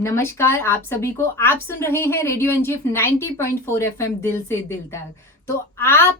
नमस्कार आप सभी को। आप सुन रहे हैं रेडियो एनजीएफ 90.4 एफएम दिल से दिल तक। तो आप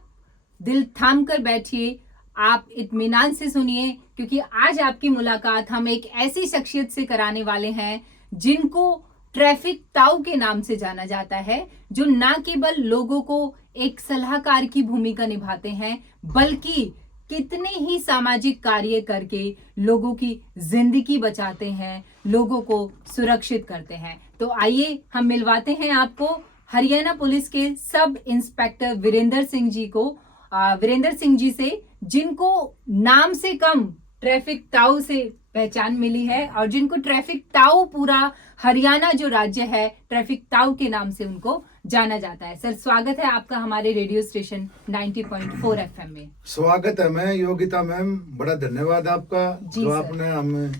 दिल थाम कर बैठिए, आप इत्मीनान से सुनिए, क्योंकि आज आपकी मुलाकात हम एक ऐसी शख्सियत से कराने वाले हैं जिनको ट्रैफिक ताऊ के नाम से जाना जाता है, जो ना केवल लोगों को एक सलाहकार की भूमिका निभाते हैं, बल्कि कितने ही सामाजिक कार्य करके लोगों की जिंदगी बचाते हैं, लोगों को सुरक्षित करते हैं। तो आइए हम मिलवाते हैं आपको हरियाणा पुलिस के सब इंस्पेक्टर वीरेंद्र सिंह जी को, वीरेंद्र सिंह जी से, जिनको नाम से कम ट्रैफिक ताऊ से पहचान मिली है और जिनको ट्रैफिक ताऊ पूरा हरियाणा जो राज्य है ट्रैफिक ताऊ के नाम से उनको जाना जाता है। सर, स्वागत है आपका हमारे रेडियो स्टेशन 90.4 एफएम में। स्वागत है। मैं योगिता मैम, बड़ा धन्यवाद आपका जो आपने हमें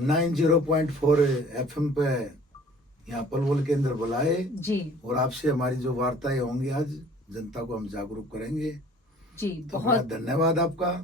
90.4 एफएम पे यहाँ पलवल के अंदर बुलाए जी, और आपसे हमारी जो वार्ताएं होंगी आज जनता को हम जागरूक करेंगे जी। तो बहुत धन्यवाद आपका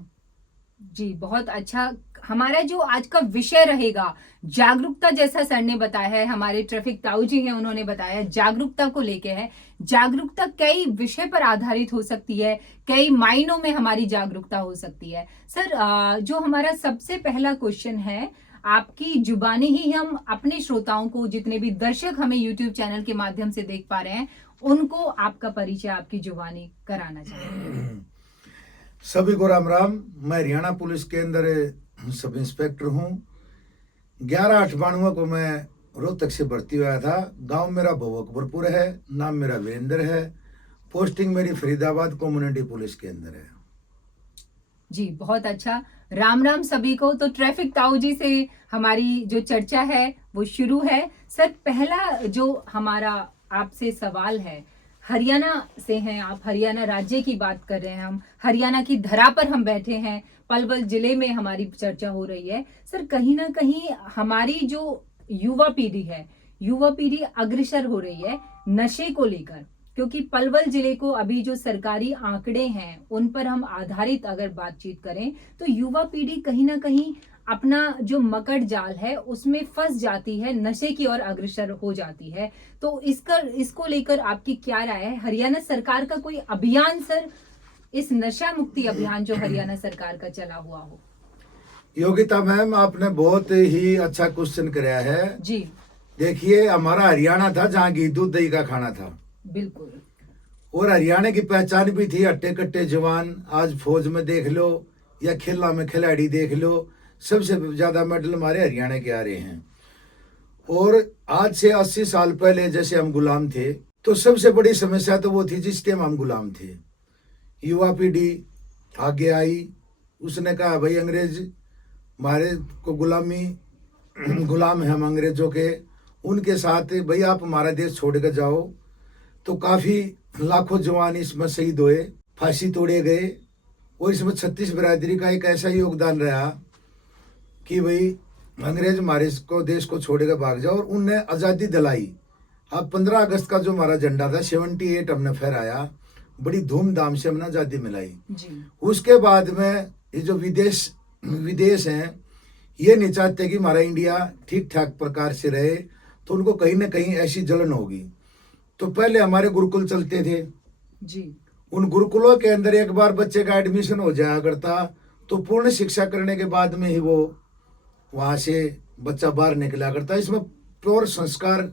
जी। बहुत अच्छा। हमारा जो आज का विषय रहेगा जागरूकता, जैसा सर ने बताया है, हमारे ट्रैफिक ताऊ जी हैं, उन्होंने बताया जागरूकता को लेके है। जागरूकता कई विषय पर आधारित हो सकती है, कई मायनों में हमारी जागरूकता हो सकती है। सर, जो हमारा सबसे पहला क्वेश्चन है, आपकी जुबानी ही हम अपने श्रोताओं को, जितने भी दर्शक हमें यूट्यूब चैनल के माध्यम से देख पा रहे हैं, उनको आपका परिचय आपकी जुबानी कराना चाहिए। सभी को राम राम। मैं हरियाणा पुलिस के अंदर सब इंस्पेक्टर हूँ। 11/8/92 को मैं रोहतक से भर्ती हुआ था। गांव मेरा भवकपुर है, नाम मेरा वीरेंद्र है, पोस्टिंग मेरी फरीदाबाद कम्युनिटी पुलिस के अंदर है जी। बहुत अच्छा। राम राम सभी को। तो ट्रैफिक ताऊ जी से हमारी जो चर्चा है वो शुरू है। सर, पहला जो हमारा आपसे सवाल है, हरियाणा से हैं आप, हरियाणा राज्य की बात कर रहे हैं हम, हरियाणा की धरा पर हम बैठे हैं, पलवल जिले में हमारी चर्चा हो रही है। सर, कहीं ना कहीं हमारी जो युवा पीढ़ी है, युवा पीढ़ी अग्रसर हो रही है नशे को लेकर, क्योंकि पलवल जिले को अभी जो सरकारी आंकड़े हैं उन पर हम आधारित अगर बातचीत करें तो युवा पीढ़ी कहीं ना कहीं अपना जो मकड़ जाल है उसमें फंस जाती है, नशे की ओर अग्रसर हो जाती है। तो इसको लेकर आपकी क्या राय है? हरियाणा सरकार का कोई अभियान, सर, इस नशा मुक्ति अभियान जो हरियाणा सरकार का चला हुआ हो? योगिता मैम, आपने बहुत ही अच्छा क्वेश्चन कराया है जी। देखिए, हमारा हरियाणा था जहाँ घी दूध दही का खाना था, बिल्कुल, और हरियाणा की पहचान भी थी हट्टे कट्टे जवान। आज फौज में देख लो या खेला में खिलाड़ी देख लो, सबसे ज्यादा मेडल हमारे हरियाणा के आ रहे हैं। और आज से 80 साल पहले जैसे हम गुलाम थे, तो सबसे बड़ी समस्या तो वो थी जिस टाइम हम गुलाम थे। युवा पीढ़ी आगे आई, उसने कहा भाई अंग्रेज हमारे को गुलाम है हम अंग्रेजों के, उनके साथ भाई आप हमारा देश छोड़ कर जाओ। तो काफी लाखों जवान इसमें शहीद हुए, फांसी तोड़े गए, और इसमें 36 बिरादरी का एक ऐसा योगदान रहा कि भाई अंग्रेज हमारे को देश को छोड़कर भाग जाओ, और उनने आज़ादी दिलाई। अब 15 अगस्त का जो हमारा झंडा था 78 हमने फहराया, बड़ी धूमधाम से हमने आज़ादी मिलाई जी। उसके बाद में ये जो विदेश हैं, ये नहीं चाहते कि हमारा इंडिया ठीक ठाक प्रकार से रहे, तो उनको कहीं ना कहीं ऐसी जलन होगी। तो पहले हमारे गुरुकुल चलते थे जी, उन गुरुकुलों के अंदर एक बार बच्चे का एडमिशन हो जाया करता, तो पूर्ण शिक्षा करने के बाद में ही वो वहां से बच्चा बाहर निकला करता। इसमें प्योर संस्कार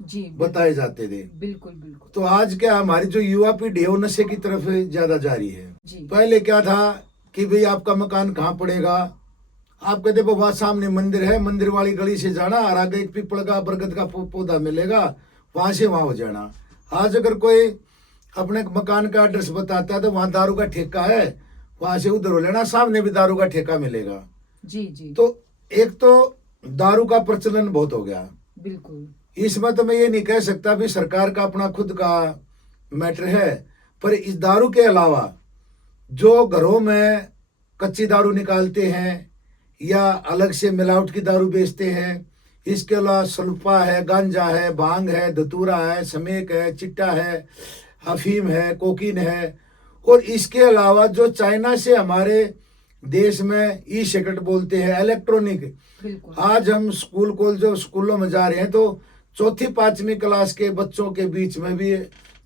जी बताए जाते थे। बिल्कुल बिल्कुल। तो आज क्या हमारी जो युवा पीढ़ी है वो नशे की तरफ ज्यादा जा रही है जी। पहले क्या था कि भाई आपका मकान कहाँ पड़ेगा, आप कहते बाबा सामने मंदिर है, मंदिर वाली गली से जाना, और आगे एक पीपल का बरगद का पौधा मिलेगा, वहां से वहां हो जाना। आज अगर कोई अपने मकान का एड्रेस बताता है तो वहां दारू का ठेका है, वहां से उधर हो लेना, सामने भी दारू का ठेका मिलेगा जी जी। तो एक तो दारू का प्रचलन बहुत हो गया, बिल्कुल। इसमें तो मैं ये नहीं कह सकता भी सरकार का अपना खुद का मैटर है, पर इस दारू के अलावा जो घरों में कच्ची दारू निकालते हैं या अलग से मिलावट की दारू बेचते हैं, इसके अलावा सल्फा है, गांजा है, भांग है, धतूरा है, समेक है, चिट्टा है, अफीम है, कोकीन है, और इसके अलावा जो चाइना से हमारे देश में ई सिगरेट बोलते हैं, इलेक्ट्रॉनिक। आज हम स्कूलों में जा रहे हैं तो चौथी पांचवी क्लास के बच्चों के बीच में भी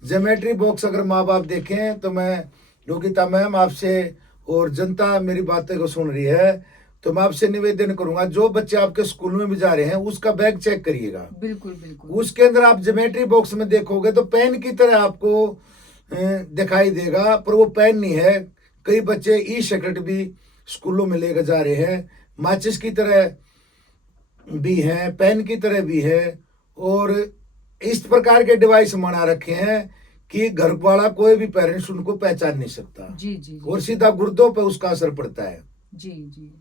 ज्योमेट्री बॉक्स अगर माँ बाप देखें तो मैं योगिता मैम आपसे और जनता मेरी बातें को सुन रही है तो मैं आपसे निवेदन करूंगा, जो बच्चे आपके स्कूल में भी जा रहे हैं उसका बैग चेक करिएगा। बिल्कुल बिल्कुल। उसके अंदर आप ज्योमेट्री बॉक्स में देखोगे तो पेन की तरह आपको दिखाई देगा, पर वो पेन नहीं है। कई बच्चे ई सिगरेट भी स्कूलों में लेकर जा रहे हैं, माचिस की तरह भी है, पेन की तरह भी है, और इस प्रकार के डिवाइस बना रखे हैं कि घर वाला कोई भी पेरेंट्स उनको पहचान नहीं सकता। जी। और सीधा गुर्दों पे उसका असर पड़ता है। जी।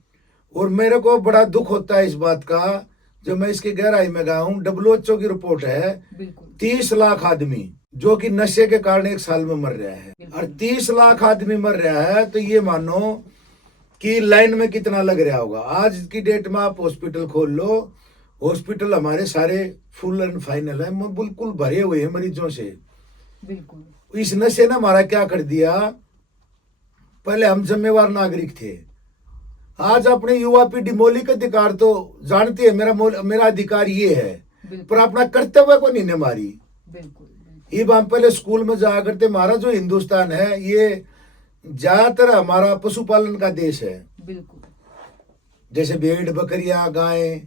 और मेरे को बड़ा दुख होता है इस बात का, जो मैं इसकी गहराई में गया हूँ। WHO की रिपोर्ट है 30 लाख आदमी जो कि नशे के कारण एक साल में मर रहा है, और 30 लाख आदमी मर रहा है तो ये मानो कि लाइन में कितना लग रहा होगा। आज की डेट में आप हॉस्पिटल खोल लो, हॉस्पिटल हमारे सारे फुल एंड फाइनल है, बिल्कुल भरे हुए हैं मरीजों से। बिल्कुल। इस नशे ने हमारा क्या कर दिया, पहले हम जिम्मेवार नागरिक थे, आज अपने युवा पीढ़ी मौलिक अधिकार तो जानती है, मेरा अधिकार ये है, पर अपना कर्तव्य को नहीं निभारी। ये हम पहले स्कूल में जाया करते। हमारा जो हिंदुस्तान है ये ज्यादातर हमारा पशुपालन का देश है। बिल्कुल। जैसे भेड़ बकरियां गाय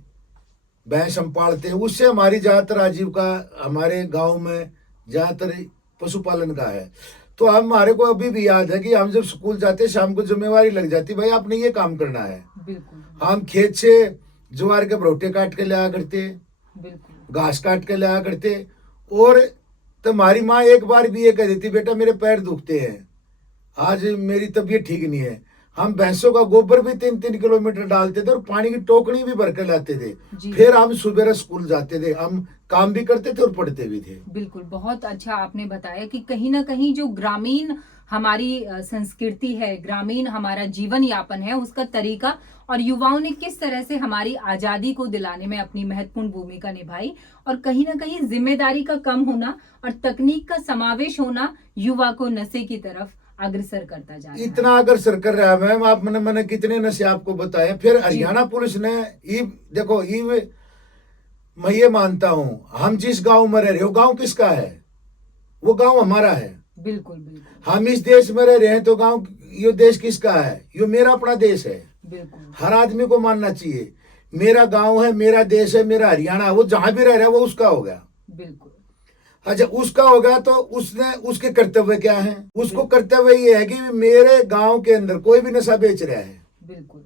भैंस हम पालते हैं, उससे हमारी ज्यादातर आजीविका हमारे गांव में ज्यादातर पशुपालन का है। तो हमारे को अभी भी याद है कि हम जब स्कूल जाते शाम को जिम्मेवारी लग जाती, भाई आपने ये काम करना है। बिल्कुल। हम खेत से ज्वार के भरोटे काट के लाया करते, घास काट के लाया करते, और तो हमारी माँ एक बार भी ये कह देती, बेटा मेरे पैर दुखते हैं, आज मेरी तबीयत ठीक नहीं है। हम भैंसों का गोबर भी 3-3 किलोमीटर डालते थे और पानी की टोकनी भी भर कर लाते थे, फिर हम सुबह स्कूल जाते थे, हम काम भी करते थे और पढ़ते भी थे। बिल्कुल, बहुत अच्छा आपने बताया कि कहीं ना कहीं जो ग्रामीण हमारी संस्कृति है, ग्रामीण हमारा जीवन यापन है, उसका तरीका और युवाओं ने किस तरह से हमारी आजादी को दिलाने में अपनी महत्वपूर्ण भूमिका निभाई, और कहीं ना कहीं जिम्मेदारी का कम होना और तकनीक का समावेश होना युवा को नशे की तरफ अग्रसर करता जा रहा है। इतना अग्रसर कर रहा है मैम, आप मैंने कितने नशे आपको बताए। फिर हरियाणा पुलिस ने देखो मैं ये मानता हूँ, हम जिस गांव में रह रहे हो, गांव किसका है? वो गांव हमारा है। बिल्कुल बिल्कुल। हम इस देश में रह रहे हैं तो गांव, ये देश किसका है? ये मेरा अपना देश है। बिल्कुल। हर आदमी को मानना चाहिए मेरा गांव है, मेरा देश है, मेरा हरियाणा, वो जहां भी रह रहा है वो उसका हो गया। बिल्कुल। अच्छा, उसका हो गया तो उसके कर्तव्य क्या है? उसको कर्तव्य ये है कि मेरे गांव के अंदर कोई भी नशा बेच रहा है, बिल्कुल,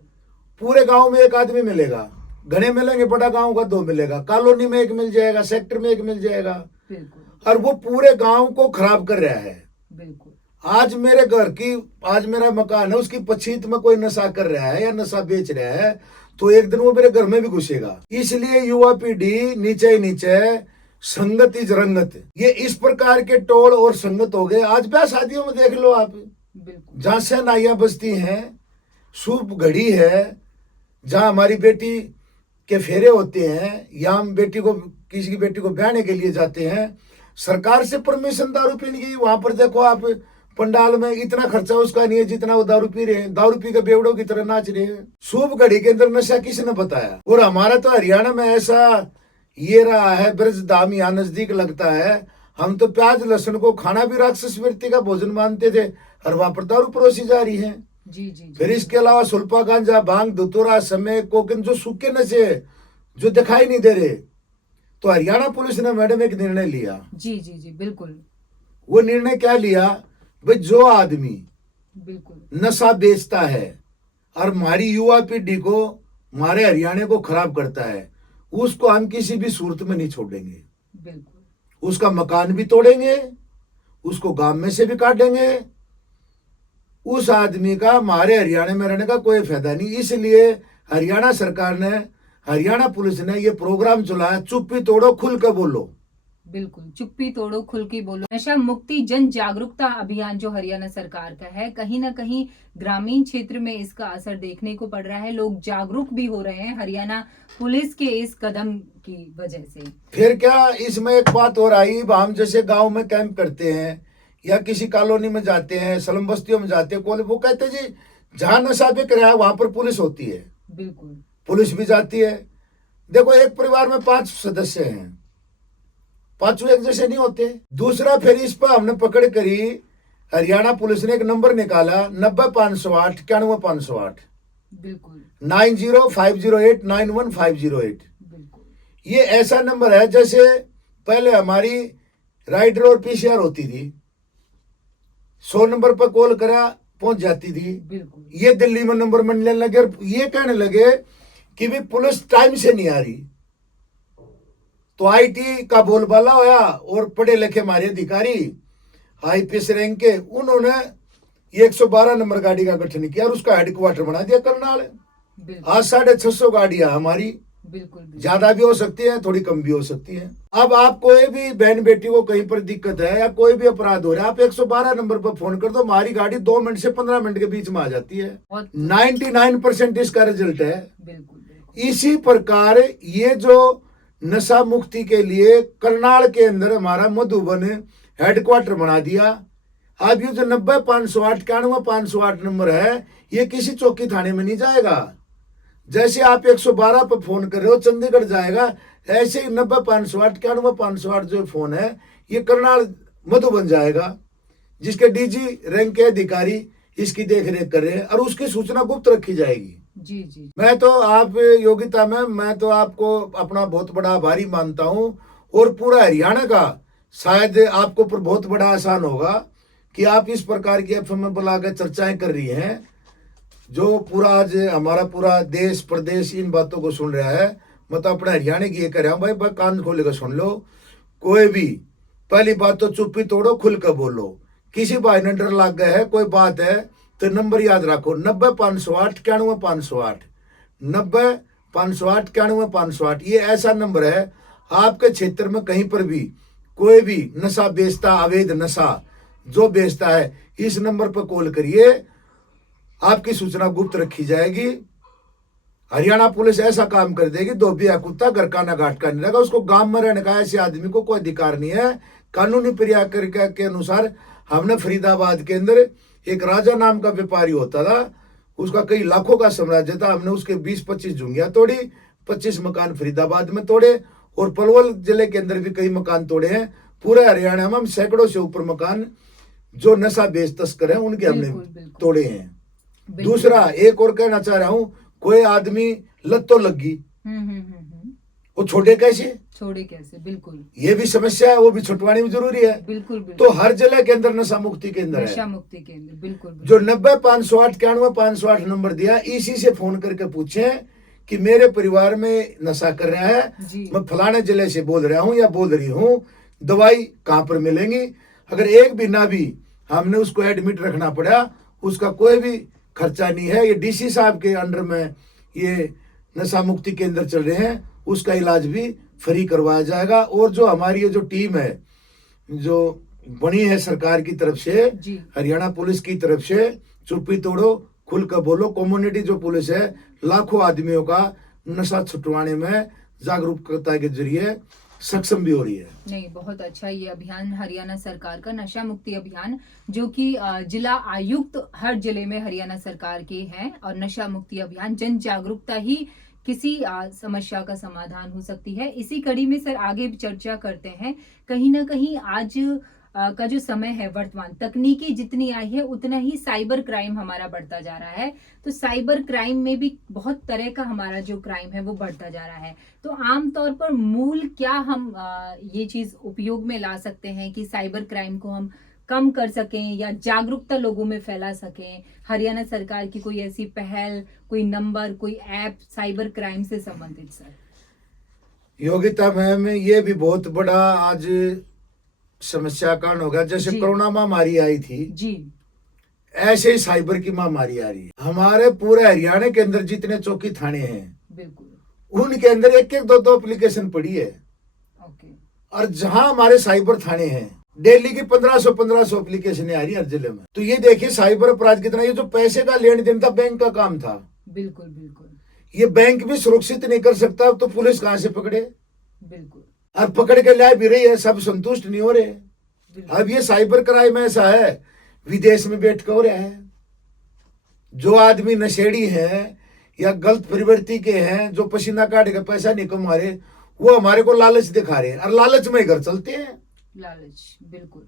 पूरे गांव में एक आदमी मिलेगा, घने मिलेंगे, बड़ा गांव का 2 मिलेगा, कॉलोनी में 1 मिल जाएगा, सेक्टर में 1 मिल जाएगा, बिल्कुल, और वो पूरे गांव को खराब कर रहा है। बिल्कुल। आज मेरे घर की, आज मेरा मकान है, उसकी पछीत में कोई नशा कर रहा है या नशा बेच रहा है तो एक दिन वो मेरे घर में भी घुसेगा। इसलिए युवा पीढ़ी नीचे ही नीचे संगत इज रंगत, ये इस प्रकार के टोल और संगत हो गए। आज ब्याह शादियों में देख लो आप, जहाँ से नाइयां बजती हैं, शुभ घड़ी है, जहाँ हमारी बेटी के फेरे होते हैं या हम किसी की बेटी को ब्याहने के लिए जाते हैं, सरकार से परमिशन दारू पीने की, वहां पर देखो आप पंडाल में इतना खर्चा उसका नहीं है जितना वो दारू पी रहे हैं, दारू पी के बेवड़ों की तरह नाच रहे हैं। शुभ घड़ी के अंदर नशा किसने बताया? और हमारा तो हरियाणा में ऐसा ये रहा है, ब्रज धाम यहाँ नजदीक लगता है, हम तो प्याज लहसुन को खाना भी राक्षस वृत्ति का भोजन मानते थे, और वहां पर दारू परोसी जा रही है। जी। फिर इसके अलावा सुल्फा, गांजा, भांग, धतूरा, समय, कोकिन, जो सूखे नशे जो दिखाई नहीं दे रहे, तो हरियाणा पुलिस ने मैडम एक निर्णय लिया। जी बिल्कुल। वो निर्णय क्या लिया? भाई जो आदमी बिल्कुल नशा बेचता है और हमारी युवा पीढ़ी को, हमारे हरियाणा को खराब करता है, उसको हम किसी भी सूरत में नहीं छोड़ेंगे। बिल्कुल। उसका मकान भी तोड़ेंगे, उसको गांव में से भी काटेंगे, उस आदमी का हमारे हरियाणा में रहने का कोई फायदा नहीं। इसलिए हरियाणा सरकार ने, हरियाणा पुलिस ने ये प्रोग्राम चलाया, चुप्पी तोड़ो खुल के बोलो। बिल्कुल, चुप्पी तोड़ो खुल के बोलो। नशा मुक्ति जन जागरूकता अभियान जो हरियाणा सरकार का है, कहीं ना कहीं ग्रामीण क्षेत्र में इसका असर देखने को पड़ रहा है। लोग जागरूक भी हो रहे हैं हरियाणा पुलिस के इस कदम की वजह से। फिर क्या इसमें एक बात और आई, हम जैसे गांव में कैंप करते हैं या किसी कॉलोनी में जाते हैं, स्लम बस्तियों में जाते हैं, वो कहते जी जहां नशा बिक रहा है वहां पर पुलिस होती है, बिल्कुल पुलिस भी जाती है। देखो एक परिवार में 5 सदस्य हैं, पांचों एक जैसे नहीं होते। दूसरा फिर इस पर हमने पकड़ करी, हरियाणा पुलिस ने एक नंबर निकाला 90-508 91-508, बिल्कुल 90-508-91-508। बिल्कुल ये ऐसा नंबर है जैसे पहले हमारी राइडर और पीसीआर होती थी, 100 नंबर पर कॉल करा पहुंच जाती थी। बिल्कुल ये दिल्ली में नंबर मिलने लगे और ये कहने लगे कि भी पुलिस टाइम से नहीं आ रही। तो आईटी का बोलबाला होया और पढ़े लिखे हमारे अधिकारी आईपीएस रैंक के, उन्होंने ये 112 नंबर गाड़ी का गठन किया और उसका हेडक्वार्टर बना दिया करनाल। आज 650 गाड़ियां हमारी, बिल्कुल ज्यादा भी हो सकती है, थोड़ी कम भी हो सकती है। अब आप कोई भी बहन बेटी को कहीं पर दिक्कत है या कोई भी अपराध हो रहा है, आप 112 नंबर पर फोन कर दो, हमारी गाड़ी 2 मिनट से 15 मिनट के बीच में आ जाती है। 99% इसका रिजल्ट है। बिल्कुल इसी प्रकार ये जो नशा मुक्ति के लिए करनाल के अंदर हमारा मधुबन हेडक्वार्टर बना दिया। अब ये जो 90-508 91-508 नंबर है, ये किसी चौकी थाने में नहीं जाएगा। जैसे आप 112 पर फोन कर रहे हो चंडीगढ़ जाएगा, ऐसे ही 90-508 91-508 जो फोन है ये करनाल मधुबन जाएगा, जिसके डीजी रैंक के अधिकारी इसकी देखरेख कर रहे हैं और उसकी सूचना गुप्त रखी जाएगी। जी जी, मैं तो आप योगिता मैम, मैं तो आपको अपना बहुत बड़ा आभारी मानता हूं और पूरा हरियाणा का शायद आपको पर बहुत बड़ा आसान होगा कि आप इस प्रकार की एफएम में बुलाकर चर्चाएं कर रही हैं, जो पूरा आज हमारा पूरा देश प्रदेश इन बातों को सुन रहा है। मैं तो अपने हरियाणा की ये कह रहा हूँ भाई कान खोले कर सुन लो। कोई भी पहली बात तो चुप्पी तोड़ो, खुल कर बोलो। किसी भाई ने डर लग गया है कोई बात है तो नंबर याद रखो 90-508 91-508 90-508 91-508। ये ऐसा नंबर है, आपके क्षेत्र में कहीं पर भी कोई भी नशा बेचता, अवैध नशा जो बेचता है, इस नंबर पर कॉल करिए, आपकी सूचना गुप्त रखी जाएगी। हरियाणा पुलिस ऐसा काम कर देगी, धोबिया कुत्ता घर का ना घाट का नहीं रहेगा। उसको गांव में रहने का ऐसे आदमी को कोई अधिकार नहीं है। कानूनी प्रक्रिया के अनुसार हमने फरीदाबाद के अंदर एक राजा नाम का व्यापारी होता था, उसका कई लाखों का साम्राज्य था। हमने उसके 20-25 झुंगियां तोड़ी, 25 मकान फरीदाबाद में तोड़े और पलवल जिले के अंदर भी कई मकान तोड़े हैं। पूरे हरियाणा में हम सैकड़ों से ऊपर मकान जो नशा बेच तस्कर हैं उनके हमने तोड़े हैं। दूसरा एक और कहना चाह रहा हूं, कोई आदमी लत तो लगी, वो छोड़े कैसे? बिल्कुल ये भी समस्या है, वो भी छुटवानी भी जरूरी है। बिल्कुल तो हर जिले के अंदर नशा मुक्ति केंद्र है, नशा मुक्ति केंद्र। बिल्कुल जो 90-508 91-508 नंबर दिया, इसी से फोन करके पूछे कि मेरे परिवार में नशा कर रहा है, मैं फलाने जिले से बोल रहा हूँ या बोल रही हूँ, दवाई कहाँ पर मिलेंगी। अगर एक भी ना भी हमने उसको एडमिट रखना पड़ा, उसका कोई भी खर्चा नहीं है। ये डीसी साहब के अंडर में ये नशा मुक्ति केंद्र चल रहे हैं, उसका इलाज भी फ्री करवाया जाएगा। और जो हमारी ये जो टीम है जो बनी है सरकार की तरफ से, हरियाणा पुलिस की तरफ से, चुप्पी तोड़ो खुलकर बोलो कम्युनिटी जो पुलिस है लाखों आदमियों का नशा छुटवाने में जागरूकता के जरिए सक्षम भी हो रही है। नहीं, बहुत अच्छा ये अभियान हरियाणा सरकार का नशा मुक्ति अभियान, जो कि जिला आयुक्त हर जिले में हरियाणा सरकार के हैं। और नशा मुक्ति अभियान जन जागरूकता ही किसी समस्या का समाधान हो सकती है। इसी कड़ी में सर आगे भी चर्चा करते हैं। कहीं ना कहीं आज का जो समय है, वर्तमान तकनीकी जितनी आई है उतना ही साइबर क्राइम हमारा बढ़ता जा रहा है। तो साइबर क्राइम में भी बहुत तरह का हमारा जो क्राइम है वो बढ़ता जा रहा है। तो आमतौर पर मूल क्या हम ये चीज उपयोग में ला सकते हैं कि साइबर क्राइम को हम कम कर सकें या जागरूकता लोगों में फैला सकें? हरियाणा सरकार की कोई ऐसी पहल, कोई नंबर, कोई ऐप साइबर क्राइम से संबंधित? सर योगिता मैम, ये भी बहुत बड़ा आज समस्या कारण होगा। जैसे कोरोना महामारी आई थी जी, ऐसे ही साइबर की महामारी आ रही है। हमारे पूरे हरियाणा के अंदर जितने चौकी थाने हैं, बिल्कुल उनके अंदर 1-1 2-2 एप्लीकेशन पड़ी है। ओके। और जहां हमारे साइबर थाने हैं, डेली की 1500 एप्लीकेशन आ रही है हर जिले में। तो ये देखिए साइबर अपराध कितना। ये जो पैसे का लेन देन था, बैंक का काम था। बिल्कुल बिल्कुल। ये बैंक भी सुरक्षित नहीं कर सकता, तो पुलिस कहां से पकड़े? बिल्कुल। और पकड़ के लाए भी रही है, सब संतुष्ट नहीं हो रहे। अब ये साइबर क्राइम ऐसा है, विदेश में बैठ कर हो रहा है। जो आदमी नशेड़ी है या गलत प्रवृत्ति के हैं, जो पसीना काट के पैसा नहीं कमा रहे, वो हमारे को लालच दिखा रहे हैं, और लालच में घर चलते हैं। लालच, बिल्कुल।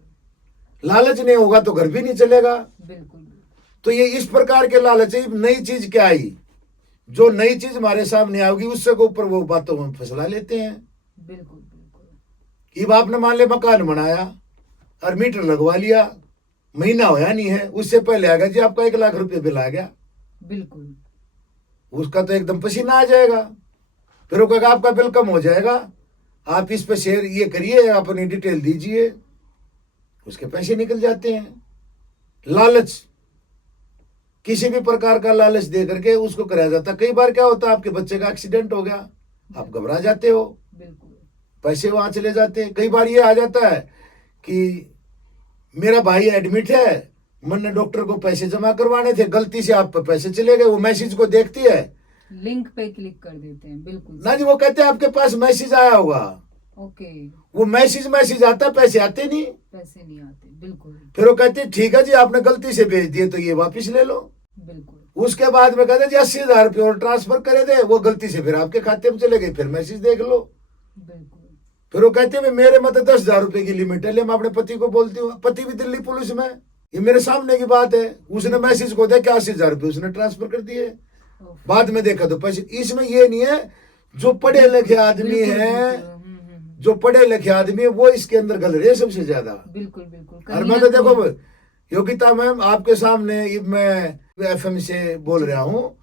लालच नहीं होगा तो घर भी नहीं चलेगा। बिल्कुल। तो ये इस प्रकार के लालच है। नई चीज क्या आई, जो नई चीज हमारे सामने आएगी उससे के ऊपर वो बातों में फैसला लेते हैं। बिल्कुल बिल्कुल। कि आपने मान ले मकान बनाया और मीटर लगवा लिया, महीना होया नहीं है, उससे पहले आ गया जी आपका 1 लाख रुपए बिल आ गया। बिल्कुल। उसका तो एकदम पसीना आ जाएगा। फिर वो कहेगा आपका बिल कम हो जाएगा, आप इस पे शेयर ये करिए, अपनी डिटेल दीजिए, उसके पैसे निकल जाते हैं। लालच, किसी भी प्रकार का लालच दे करके उसको कराया जाता। कई बार क्या होता है, आपके बच्चे का एक्सीडेंट हो गया, आप घबरा जाते हो, बिल्कुल। पैसे वहां चले जाते हैं। कई बार ये आ जाता है कि मेरा भाई एडमिट है, मैंने डॉक्टर को पैसे जमा करवाने थे, गलती से आप पे पैसे चले गए। वो मैसेज को देखती है, लिंक पे क्लिक कर देते हैं। बिल्कुल ना जी, वो कहते हैं आपके पास मैसेज आया होगा। ओके। वो मैसेज आता, पैसे आते नहीं, पैसे नहीं आते। बिल्कुल। फिर वो कहते ठीक है जी आपने गलती से भेज दिए तो ये वापस ले लो। बिल्कुल। उसके बाद में कहते जी 80,000 रुपये और ट्रांसफर करे थे, वो गलती से फिर आपके खाते में चले गए, फिर मैसेज देख लो। बिल्कुल। फिर वो कहते हैं मेरे मतलब 10,000 रुपए की लिमिट है, ले मैं अपने पति को बोलती हूँ, पति भी दिल्ली पुलिस में, ये मेरे सामने की बात है, उसने मैसेज को देखा 80,000 रुपये उसने ट्रांसफर कर दिए, बाद में देखा तो पैसे। इसमें ये नहीं है, जो पढ़े लिखे आदमी है, जो पढ़े लिखे आदमी है वो इसके अंदर गल रहे सबसे ज्यादा। बिल्कुल बिल्कुल। और मैं तो देखो योगिता मैम आपके सामने मैं FM से बोल रहा हूँ,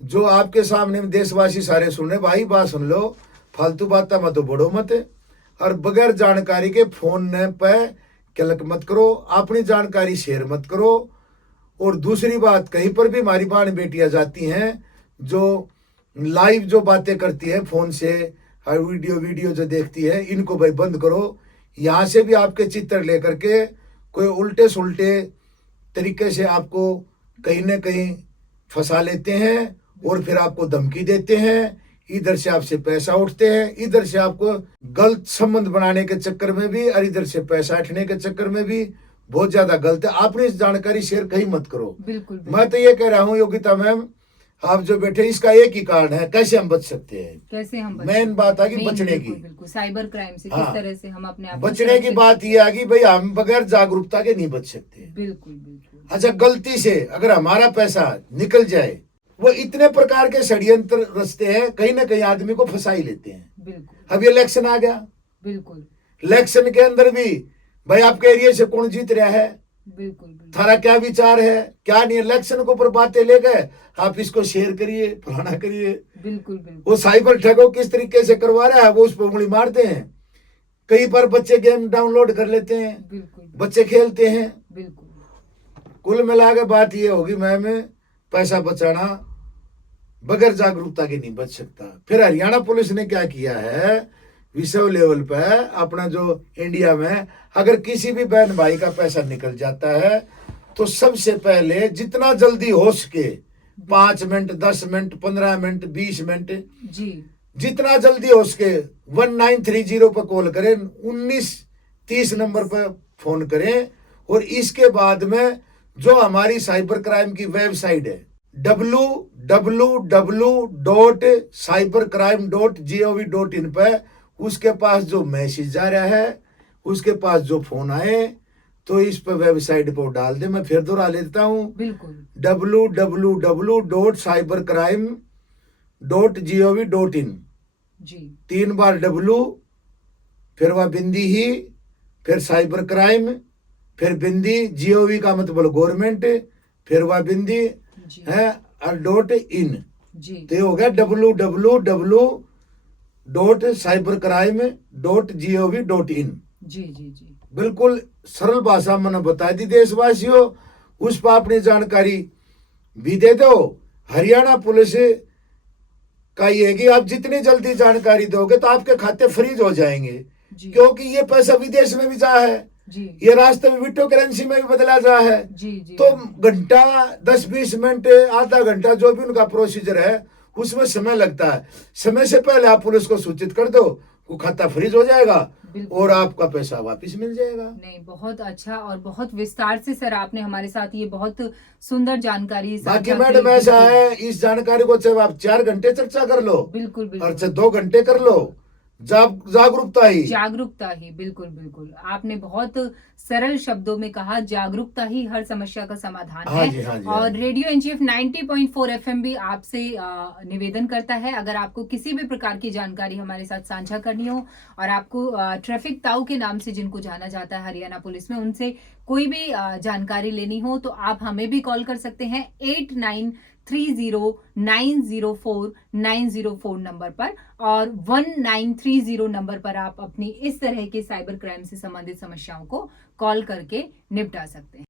जो आपके सामने देशवासी सारे सुन रहे, भाई बात सुन लो, फालतू बात मत तो बड़ो मत, और बगैर जानकारी के फोन पे क्लिक मत करो, अपनी जानकारी शेयर मत करो। और दूसरी बात, कहीं पर भी हमारी बहन बेटियां जाती हैं जो लाइव जो बातें करती है फोन से, और वीडियो जो देखती है, इनको भाई बंद करो। यहाँ से भी आपके चित्र लेकर के कोई उल्टे सुलटे तरीके से आपको कहीं ना कहीं फंसा लेते हैं, और फिर आपको धमकी देते हैं, इधर से आपसे पैसा उठते हैं, इधर से आपको गलत संबंध बनाने के चक्कर में भी, और इधर से पैसा उठने के चक्कर में भी बहुत ज्यादा गलत है। आपने इस जानकारी शेयर कहीं मत करो। बिल्कुल। मैं तो ये कह रहा हूँ योगिता मैम, आप जो बैठे, इसका एक ही कारण है, कैसे हम बच सकते हैं। कैसे हम मेन बात आ गई बचने की। बिल्कुल। साइबर क्राइम से हाँ, किस तरह से हम अपने आप बचने की बात ये आ गई भाई, हम बगैर जागरूकता के नहीं बच सकते। बिल्कुल बिल्कुल। अच्छा, गलती से अगर हमारा पैसा निकल जाए, वो इतने प्रकार के षड्यंत्र रचते हैं, कहीं ना कहीं आदमी को फंसा ही लेते हैं। बिल्कुल। अब ये इलेक्शन आ गया, बिल्कुल, इलेक्शन के अंदर भी भाई आपके एरिया से कौन जीत रहा है, बिल्कुल, थारा क्या विचार है, क्या नहीं, इलेक्शन के ऊपर बातें ले गए, आप इसको शेयर करिए, फलाना करिए। बिल्कुल बिल्कुल। वो साइबर ठगो किस तरीके से करवा रहा है, वो उस पर उंगली मारते हैं। कई बार बच्चे गेम डाउनलोड कर लेते हैं, बिल्कुल, बच्चे खेलते हैं। बिल्कुल। कुल मिला के बात ये होगी मैम, पैसा बचाना बगैर जागरूकता के नहीं बच सकता। फिर हरियाणा पुलिस ने क्या किया है, विश्व लेवल पे अपना जो इंडिया में अगर किसी भी बहन भाई का पैसा निकल जाता है तो सबसे पहले जितना जल्दी हो सके 5 मिनट, 10 मिनट, 15 मिनट, 20 मिनट जी, जितना जल्दी हो सके 1930 पर कॉल करें, 1930 नंबर पर फोन करें। और इसके बाद में जो हमारी साइबर क्राइम की वेबसाइट है www.cybercrime.gov.in पे, उसके पास जो मैसेज जा रहा है, उसके पास जो फोन आए, तो इस पे वेबसाइट पर डाल दे। मैं फिर दोहरा लेता हूँ, बिल्कुल, www.cybercrime.gov.in, जी, 3 बार W, फिर वह बिंदी ही, फिर साइबर क्राइम, फिर बिंदी, GOV का मतलब गवर्नमेंट, फिर वह बिंदी है और .in, जी, तो हो गया www.cybercrime.gov.in। जी, जी, जी, बिल्कुल सरल भाषा मैंने बता दी देशवासियों, उस पर अपनी जानकारी भी दे दो। हरियाणा पुलिस का ये है कि आप जितनी जल्दी जानकारी दोगे तो आपके खाते फ्रीज हो जाएंगे, क्योंकि ये पैसा विदेश में भी जा है, जी, ये रास्ते में विट्टो करेंसी में भी बदला जा है। जी, जी, तो घंटा 10-20 मिनट, आधा घंटा, जो भी उनका प्रोसीजर है उसमें समय लगता है। समय से पहले आप पुलिस को सूचित कर दो, वो खाता फ्रीज हो जाएगा बिल्कुल। और आपका पैसा वापस मिल जाएगा। नहीं, बहुत अच्छा और बहुत विस्तार से सर आपने हमारे साथ ये बहुत सुंदर जानकारी बाकी साझा मैडम की। ऐसा बिल्कुल। है, इस जानकारी को चाहे आप 4 घंटे चर्चा कर लो बिल्कुल और बिल्कुल चाहे 2 घंटे कर लो, जागरूकता ही। जागरूकता ही, बिल्कुल बिल्कुल आपने बहुत सरल शब्दों में कहा, जागरूकता ही हर समस्या का समाधान हाँ है। जी, हाँ जी, हाँ और जी। रेडियो एनजीएफ 90.4 एफएम भी आपसे निवेदन करता है, अगर आपको किसी भी प्रकार की जानकारी हमारे साथ साझा करनी हो और आपको ट्रैफिक ताऊ के नाम से जिनको जाना जाता है हरियाणा पुलिस में, उनसे कोई भी जानकारी लेनी हो तो आप हमें भी कॉल कर सकते हैं 8930904904 नंबर पर, और 1930 नंबर पर आप अपनी इस तरह के साइबर क्राइम से संबंधित समस्याओं को कॉल करके निपटा सकते हैं।